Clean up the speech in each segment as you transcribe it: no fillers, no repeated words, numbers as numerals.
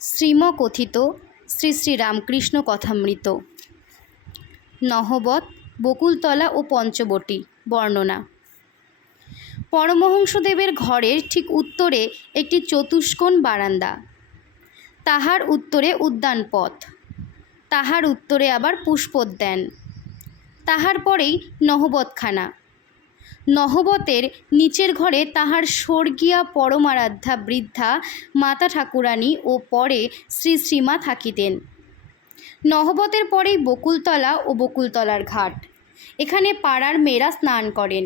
শ্রীমকথিত শ্রী শ্রী রামকৃষ্ণ কথামৃত। নহবত, বকুলতলা ও পঞ্চবটী বর্ণনা। পরমহংসদেবের ঘরের ঠিক উত্তরে একটি চতুষ্কোণ বারান্দা, তাহার উত্তরে উদ্যান পথ, তাহার উত্তরে আবার পুষ্পোদ্যান, তাহার পরেই নহবতখানা। নহবতের নিচের ঘরে তাহার স্বর্গীয়া পরমারাধ্যা বৃদ্ধা মাতা ঠাকুরানী ও পরে শ্রী শ্রীমা থাকিতেন। নহবতের পরেই বকুলতলা ও বকুলতলার ঘাট, এখানে পাড়ার মেয়েরা স্নান করেন।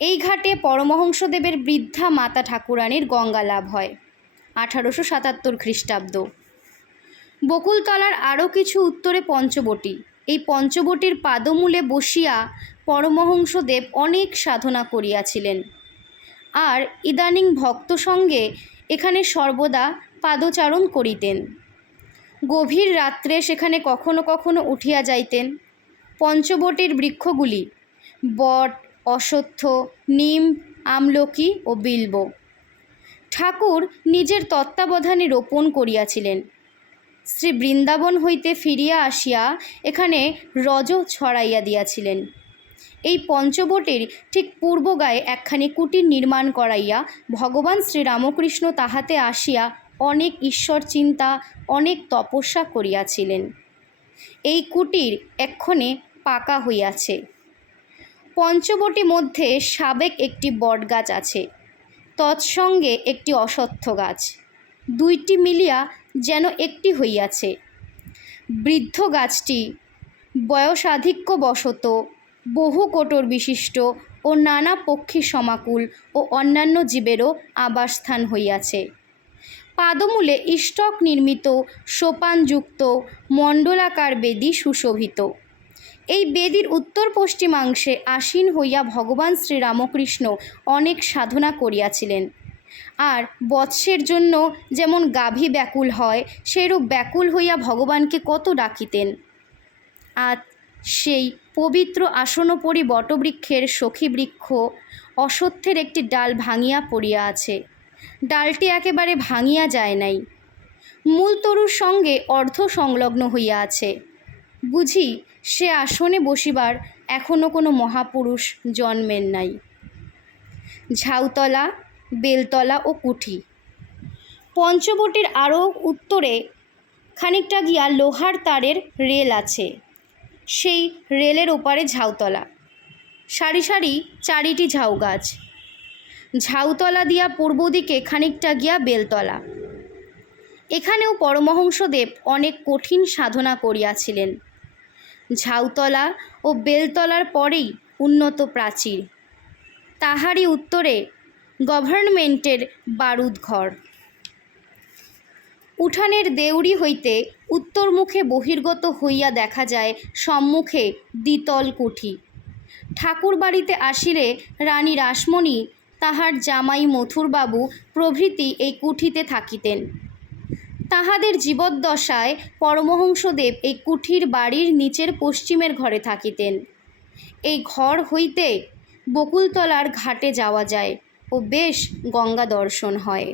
এই ঘাটে পরমহংসদেবের বৃদ্ধা মাতা ঠাকুরানীর গঙ্গা লাভ হয় 1877 খ্রিস্টাব্দ। বকুলতলার আরও কিছু উত্তরে পঞ্চবটী। এই পঞ্চবটীর পাদমূলে বসিয়া পরমহংসদেব অনেক সাধনা করিয়াছিলেন, আর ইদানিং ভক্ত সঙ্গে এখানে সর্বদা পাদচারণ করিতেন। গভীর রাত্রে সেখানে কখনো কখনো উঠিয়া যাইতেন। পঞ্চবটীর বৃক্ষগুলি বট, অশ্বত্থ, নিম, আমলকি ও বিল্ব ঠাকুর নিজের তত্ত্বাবধানে রোপণ করিয়াছিলেন। শ্রী বৃন্দাবন হইতে ফিরিয়া আসিয়া এখানে রজ ছড়াইয়া দিয়াছিলেন। এই পঞ্চবটীর ঠিক পূর্বগায়ে একখানি কুটির নির্মাণ করাইয়া ভগবান শ্রীরামকৃষ্ণ তাহাতে আসিয়া অনেক ঈশ্বর চিন্তা, অনেক তপস্যা করিয়াছিলেন। এই কুটির এক্ষণে পাকা হইয়াছে। পঞ্চবটী মধ্যে সাবেক একটি বটগাছ আছে, তৎসঙ্গে একটি অশ্বত্থ গাছ, দুইটি মিলিয়া যেন একটি হইয়াছে। বৃদ্ধ গাছটি বয়সাধিক্যবশত বহু কোটর বিশিষ্ট ও নানা পক্ষী সমাকুল ও অন্যান্য জীবেরও আবাসস্থান হইয়াছে। পাদমূলে ইষ্টক নির্মিত সোপানযুক্ত মণ্ডলাকার বেদী সুশোভিত। এই বেদীর উত্তর পশ্চিমাংশে আসীন হইয়া ভগবান শ্রীরামকৃষ্ণ অনেক সাধনা করিয়াছিলেন। আর বৎসের জন্য যেমন গাভী ব্যাকুল হয়, সেরূপ ব্যাকুল হইয়া ভগবানকে কত ডাকিতেন। আজ সেই পবিত্র আসনোপরি বটবৃক্ষের সখী বৃক্ষ অশ্বত্থের একটি ডাল ভাঙিয়া পড়িয়া আছে। ডালটি একেবারে ভাঙিয়া যায় নাই, মূল তরুর সঙ্গে অর্ধ সংলগ্ন হইয়া আছে। বুঝি সে আসনে বসিবার এখনও কোনো মহাপুরুষ জন্মেন নাই। ঝাউতলা, বেলতলা ও কুঠি। পঞ্চবটীর আরও উত্তরে খানিকটা গিয়া লোহার তারের রেল আছে, সেই রেলের ওপারে ঝাউতলা। সারি সারি 4টি ঝাউ গাছ। ঝাউতলা দিয়া পূর্ব দিকে খানিকটা গিয়া বেলতলা। এখানেও পরমহংসদেব অনেক কঠিন সাধনা করিয়াছিলেন। ঝাউতলা ও বেলতলার পরেই উন্নত প্রাচীর, তাহারই উত্তরে গভর্নমেন্টের বারুদ ঘর। উঠানের দেউড়ি হইতে উত্তরমুখে বহির্গত হইয়া দেখা যায় সম্মুখে দ্বিতল কুঠি। ঠাকুর বাড়িতে আসিলে রানী রাসমণি, তাহার জামাই মথুরবাবু প্রভৃতি এই কুঠিতে থাকিতেন। তাহাদের জীবদ্দশায় পরমহংসদেব এই কুঠির বাড়ির নিচের পশ্চিমের ঘরে থাকিতেন। এই ঘর হইতে বকুলতলার ঘাটে যাওয়া যায় ও বেশ গঙ্গা দর্শন হয়।